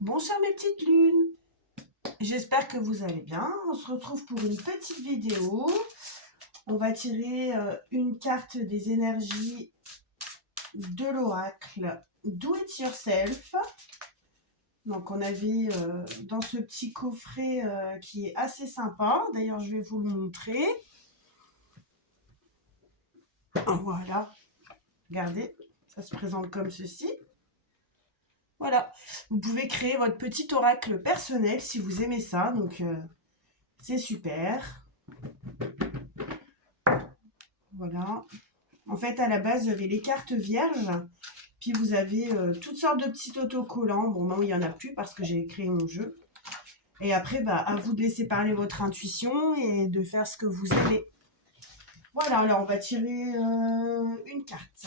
Bonsoir mes petites lunes, j'espère que vous allez bien. On se retrouve pour une petite vidéo. On va tirer une carte des énergies de l'oracle Do It Yourself. Donc on avait dans ce petit coffret qui est assez sympa. D'ailleurs je vais vous le montrer. Voilà, regardez, ça se présente comme ceci. Voilà, vous pouvez créer votre petit oracle personnel si vous aimez ça, donc c'est super. Voilà. En fait, à la base, vous avez les cartes vierges, puis vous avez toutes sortes de petits autocollants. Bon, non, il n'y en a plus parce que j'ai créé mon jeu. Et après, à vous de laisser parler votre intuition et de faire ce que vous aimez. Voilà, alors on va tirer une carte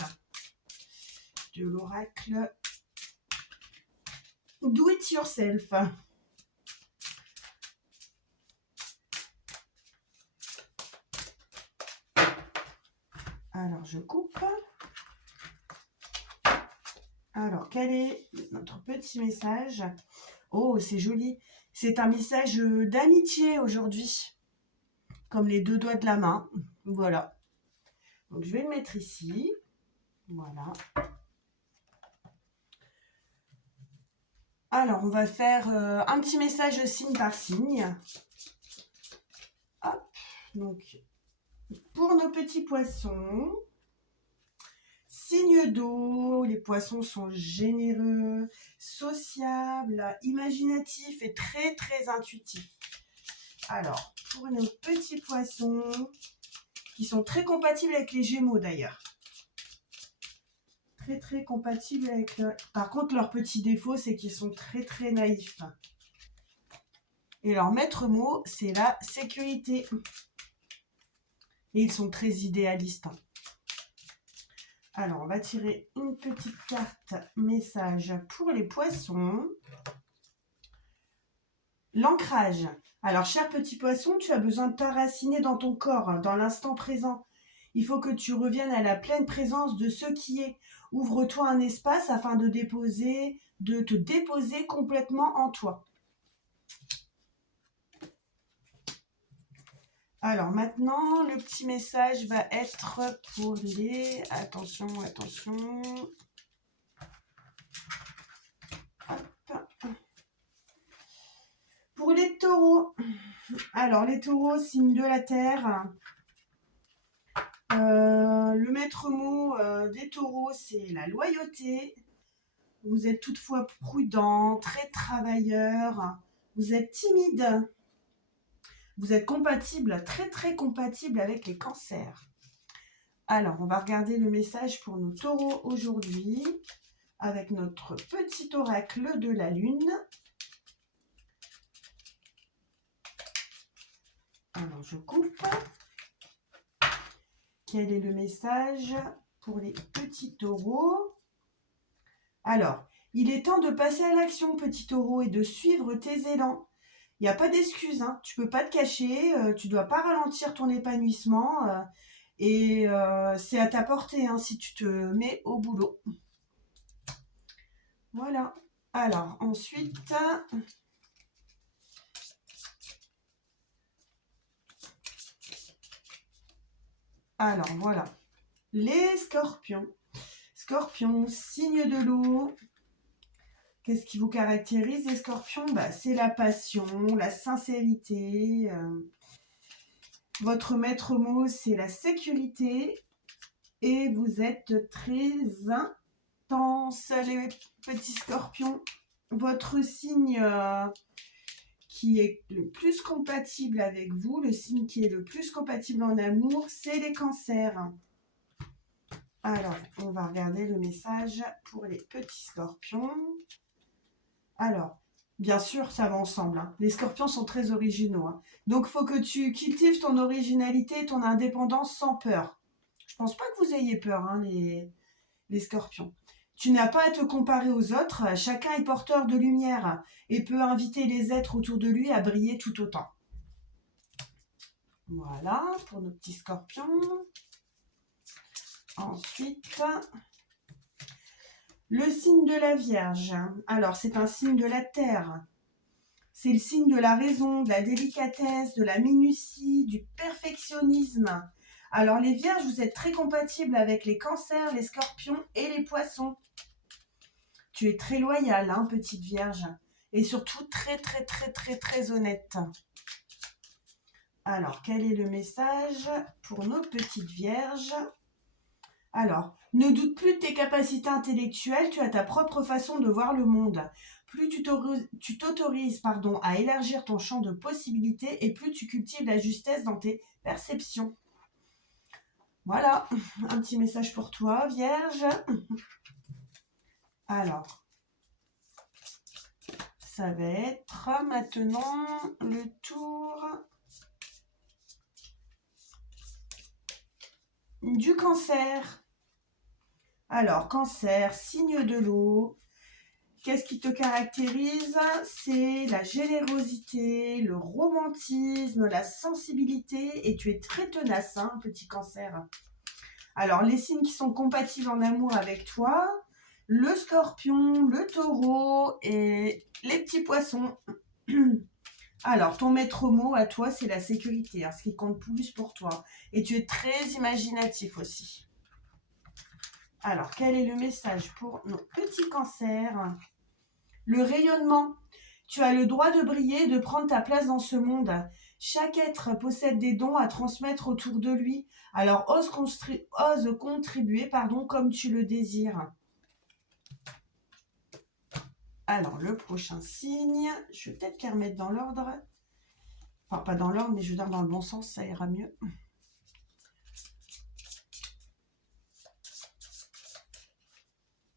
de l'oracle Do It Yourself. Alors, je coupe. Alors, quel est notre petit message? Oh, c'est joli. C'est un message d'amitié aujourd'hui. Comme les deux doigts de la main. Voilà. Donc, je vais le mettre ici. Voilà. Alors, on va faire un petit message signe par signe. Hop. Donc, pour nos petits poissons, signe d'eau, les poissons sont généreux, sociables, imaginatifs et très, très intuitifs. Alors, pour nos petits poissons, qui sont très compatibles avec les Gémeaux d'ailleurs. Très, très compatibles avec... Par contre, leur petit défaut, c'est qu'ils sont très, très naïfs. Et leur maître mot, c'est la sécurité. Et ils sont très idéalistes. Alors, on va tirer une petite carte message pour les poissons. L'ancrage. Alors, cher petit poisson, tu as besoin de t'enraciner dans ton corps, dans l'instant présent. Il faut que tu reviennes à la pleine présence de ce qui est. Ouvre-toi un espace afin de te déposer complètement en toi. Alors maintenant, le petit message va être pour les... Attention, attention. Hop. Pour les taureaux. Alors les taureaux, signe de la terre. Le maître mot des taureaux, c'est la loyauté. Vous êtes toutefois prudent, très travailleur. Vous êtes timide. Vous êtes compatible, très très compatible avec les cancers. Alors, on va regarder le message pour nos taureaux aujourd'hui avec notre petit oracle de la lune. Alors, je coupe. Quel est le message pour les petits taureaux? Alors, il est temps de passer à l'action, petit taureau, et de suivre tes élans. Il n'y a pas d'excuse, hein. Tu ne peux pas te cacher, tu ne dois pas ralentir ton épanouissement et c'est à ta portée hein, si tu te mets au boulot. Voilà. Alors, ensuite... Alors, voilà. Les scorpions. Scorpions, signe de l'eau. Qu'est-ce qui vous caractérise, les scorpions? C'est la passion, la sincérité. Votre maître mot, c'est la sécurité. Et vous êtes très intense, les petits scorpions. Votre signe qui est le plus compatible avec vous, le signe qui est le plus compatible en amour, c'est les cancers. Alors, on va regarder le message pour les petits scorpions. Alors, bien sûr, ça va ensemble. Hein. Les scorpions sont très originaux. Hein. Donc, il faut que tu cultives ton originalité et ton indépendance sans peur. Je pense pas que vous ayez peur, hein, les scorpions. Tu n'as pas à te comparer aux autres. Chacun est porteur de lumière et peut inviter les êtres autour de lui à briller tout autant. Voilà, pour nos petits scorpions. Ensuite, Le signe de la Vierge. Alors, c'est un signe de la Terre. C'est le signe de la raison, de la délicatesse, de la minutie, du perfectionnisme. Alors, les Vierges, vous êtes très compatibles avec les Cancers, les Scorpions et les Poissons. Tu es très loyale, hein, petite Vierge. Et surtout très, très, très, très, très honnête. Alors, quel est le message pour nos petites Vierges? Alors, ne doute plus de tes capacités intellectuelles, tu as ta propre façon de voir le monde. Plus tu t'autorises à élargir ton champ de possibilités et plus tu cultives la justesse dans tes perceptions. Voilà, un petit message pour toi, Vierge. Alors, ça va être maintenant le tour du Cancer. Alors, Cancer, signe de l'eau. Qu'est-ce qui te caractérise? C'est la générosité, le romantisme, la sensibilité et tu es très tenace, hein, petit Cancer. Alors, les signes qui sont compatibles en amour avec toi, le Scorpion, le Taureau et les petits Poissons. Alors, ton maître mot à toi, c'est la sécurité, hein, ce qui compte plus pour toi. Et tu es très imaginatif aussi. Alors, quel est le message pour nos petits Cancers? Le rayonnement. Tu as le droit de briller et de prendre ta place dans ce monde. Chaque être possède des dons à transmettre autour de lui. Alors, ose contribuer comme tu le désires. Alors, le prochain signe, je vais peut-être les remettre dans l'ordre. Enfin, pas dans l'ordre, mais je veux dire dans le bon sens, ça ira mieux.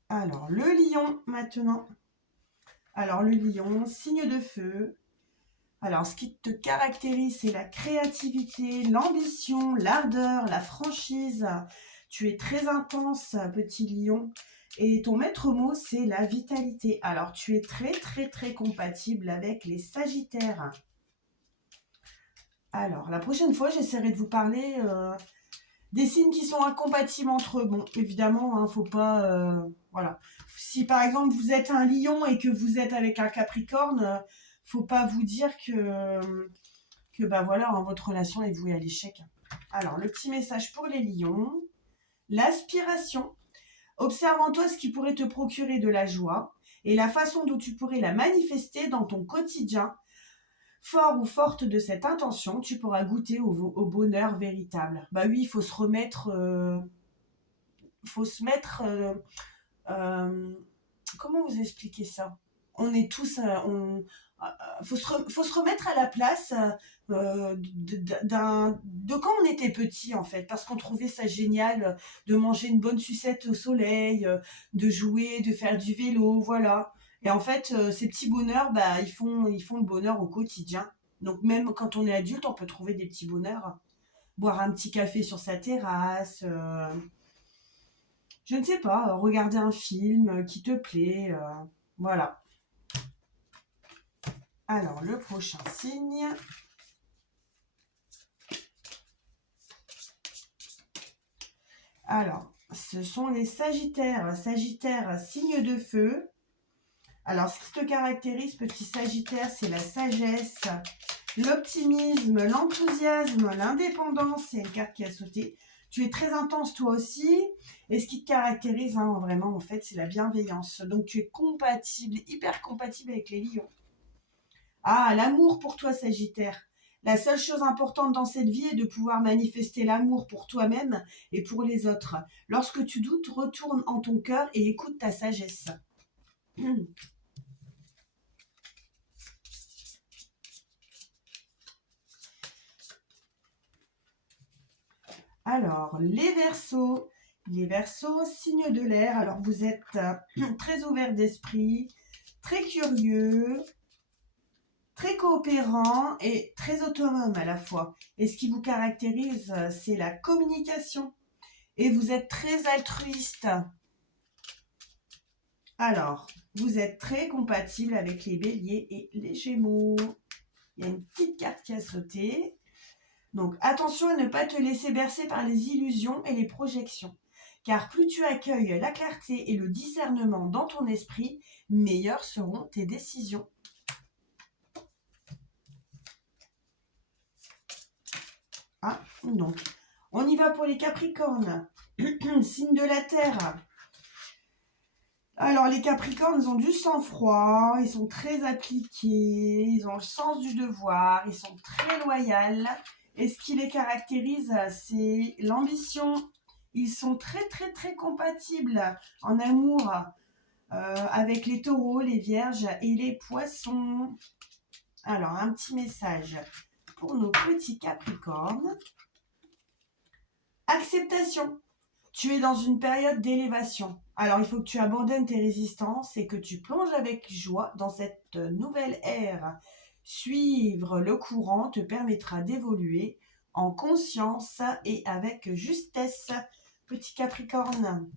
Alors, le lion maintenant. Alors, le lion, signe de feu. Alors, ce qui te caractérise, c'est la créativité, l'ambition, l'ardeur, la franchise. Tu es très intense, petit lion. Et ton maître mot, c'est la vitalité. Alors, tu es très, très, très compatible avec les Sagittaires. Alors, la prochaine fois, j'essaierai de vous parler des signes qui sont incompatibles entre eux. Bon, évidemment, hein, faut pas... voilà. Si, par exemple, vous êtes un lion et que vous êtes avec un capricorne, faut pas vous dire que bah voilà, hein, votre relation est vouée à l'échec. Alors, le petit message pour les lions. L'aspiration. Observe en toi ce qui pourrait te procurer de la joie et la façon dont tu pourrais la manifester dans ton quotidien. Fort ou forte de cette intention, tu pourras goûter au bonheur véritable. Bah oui, il faut se remettre... comment vous expliquer ça? On est tous... faut se remettre à la place de quand on était petit, en fait, parce qu'on trouvait ça génial de manger une bonne sucette au soleil, de jouer, de faire du vélo, voilà. Et en fait, ces petits bonheurs, bah, ils font le bonheur au quotidien. Donc même quand on est adulte, on peut trouver des petits bonheurs. Boire un petit café sur sa terrasse, je ne sais pas, regarder un film qui te plaît, voilà. Alors, le prochain signe. Alors, ce sont les Sagittaires. Sagittaire, signe de feu. Alors, ce qui te caractérise, petit Sagittaire, c'est la sagesse, l'optimisme, l'enthousiasme, l'indépendance. C'est une carte qui a sauté. Tu es très intense toi aussi. Et ce qui te caractérise, hein, vraiment, en fait, c'est la bienveillance. Donc, tu es compatible, hyper compatible avec les lions. Ah, l'amour pour toi, Sagittaire. La seule chose importante dans cette vie est de pouvoir manifester l'amour pour toi-même et pour les autres. Lorsque tu doutes, retourne en ton cœur et écoute ta sagesse. Alors, les Verseaux. Les Verseaux, signe de l'air. Alors, vous êtes très ouvert d'esprit, très curieux, très coopérant et très autonome à la fois. Et ce qui vous caractérise, c'est la communication. Et vous êtes très altruiste. Alors, vous êtes très compatible avec les Béliers et les Gémeaux. Il y a une petite carte qui a sauté. Donc, attention à ne pas te laisser bercer par les illusions et les projections. car plus tu accueilles la clarté et le discernement dans ton esprit, meilleures seront tes décisions. Ah, donc, on y va pour les Capricornes. Signe de la Terre. Alors, les Capricornes, ils ont du sang-froid, ils sont très appliqués, ils ont le sens du devoir, ils sont très loyaux. Et ce qui les caractérise, c'est l'ambition. Ils sont très, très, très compatibles en amour avec les taureaux, les vierges et les poissons. Alors, un petit message pour nos petits Capricornes. Acceptation. Tu es dans une période d'élévation. Alors, il faut que tu abandonnes tes résistances et que tu plonges avec joie dans cette nouvelle ère. Suivre le courant te permettra d'évoluer en conscience et avec justesse. Petit Capricorne.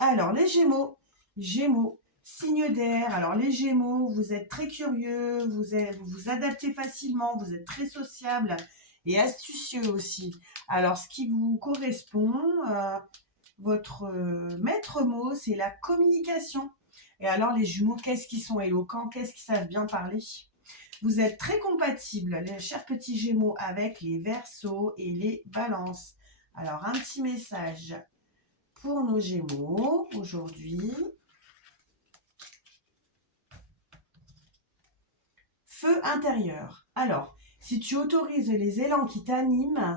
Alors, les Gémeaux. Gémeaux, signe d'air. Alors, les Gémeaux, vous êtes très curieux, vous vous adaptez facilement, vous êtes très sociable et astucieux aussi. Alors, ce qui vous correspond, votre maître mot, c'est la communication. Et alors, les jumeaux, qu'est-ce qu'ils sont éloquents, qu'est-ce qu'ils savent bien parler? Vous êtes très compatibles, les chers petits Gémeaux, avec les Verseaux et les Balances. Alors, un petit message pour nos Gémeaux aujourd'hui. Feu intérieur. Alors, si tu autorises les élans qui t'animent,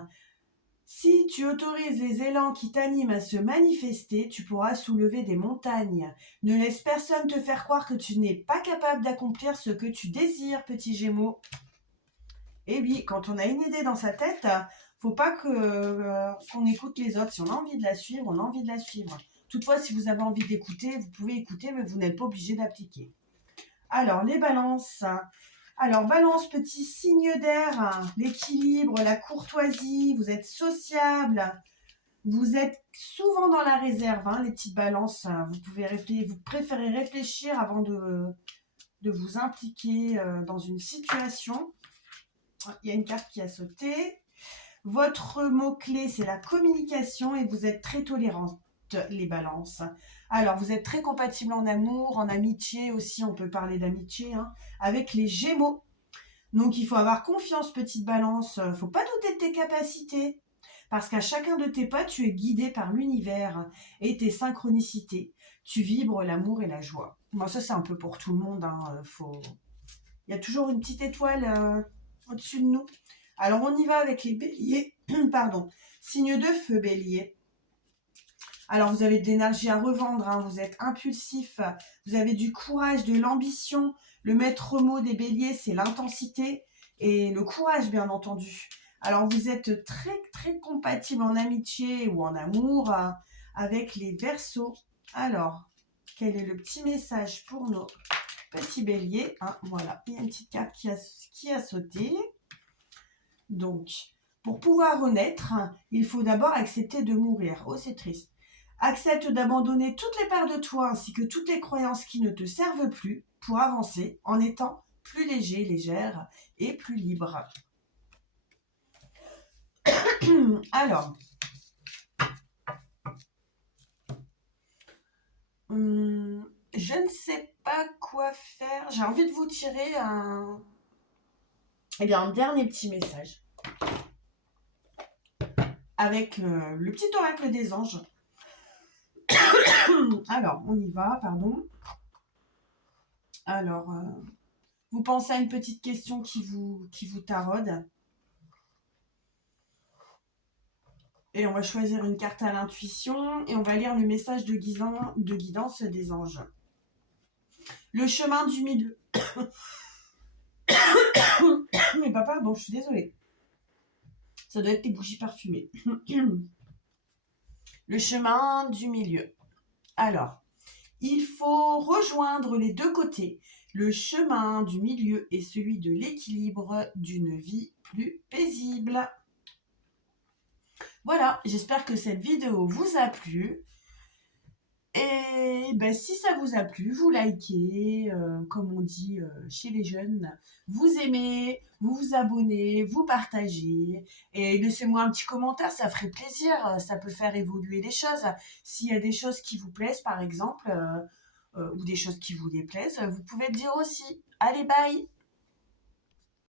à se manifester, tu pourras soulever des montagnes. Ne laisse personne te faire croire que tu n'es pas capable d'accomplir ce que tu désires, petit Gémeaux. Et oui, quand on a une idée dans sa tête, faut pas qu'on écoute les autres. Si on a envie de la suivre, on a envie de la suivre. Toutefois, si vous avez envie d'écouter, vous pouvez écouter, mais vous n'êtes pas obligé d'appliquer. Alors, les balances. Alors, balance, petit signe d'air, l'équilibre, la courtoisie, vous êtes sociable, vous êtes souvent dans la réserve, les petites balances. Vous préférez réfléchir avant de vous impliquer dans une situation. Il y a une carte qui a sauté. Votre mot-clé, c'est la communication et vous êtes très tolérante, les balances. Alors, vous êtes très compatible en amour, en amitié aussi, on peut parler d'amitié, avec les Gémeaux. Donc, il faut avoir confiance, petite balance. Il ne faut pas douter de tes capacités. Parce qu'à chacun de tes pas, tu es guidé par l'univers et tes synchronicités. Tu vibres l'amour et la joie. Moi, ça, c'est un peu pour tout le monde. Il y a toujours une petite étoile au-dessus de nous. Alors, on y va avec les béliers. Pardon. Signe de feu, bélier. Alors, vous avez de l'énergie à revendre. Vous êtes impulsif. Vous avez du courage, de l'ambition. Le maître mot des béliers, c'est l'intensité et le courage, bien entendu. Alors, vous êtes très, très compatible en amitié ou en amour avec les Verseaux. Alors, quel est le petit message pour nos petits béliers? Voilà, il y a une petite carte qui a sauté. Donc, pour pouvoir renaître, il faut d'abord accepter de mourir. Oh, c'est triste. Accepte d'abandonner toutes les parts de toi ainsi que toutes les croyances qui ne te servent plus pour avancer en étant plus léger, légère et plus libre. Alors, je ne sais pas quoi faire. J'ai envie de vous tirer un dernier petit message avec le petit oracle des anges. Alors, on y va, pardon. Alors, vous pensez à une petite question qui vous taraude. Et on va choisir une carte à l'intuition et on va lire le message de guidance des anges. Le chemin du milieu. Mais pardon, je suis désolée. Ça doit être les bougies parfumées. Le chemin du milieu. Alors, il faut rejoindre les deux côtés. Le chemin du milieu est celui de l'équilibre d'une vie plus paisible. Voilà, j'espère que cette vidéo vous a plu. Et ben, si ça vous a plu, vous likez, comme on dit chez les jeunes, vous aimez, vous vous abonnez, vous partagez et laissez-moi un petit commentaire, ça ferait plaisir, ça peut faire évoluer les choses. S'il y a des choses qui vous plaisent, par exemple, ou des choses qui vous déplaisent, vous pouvez le dire aussi. Allez, bye!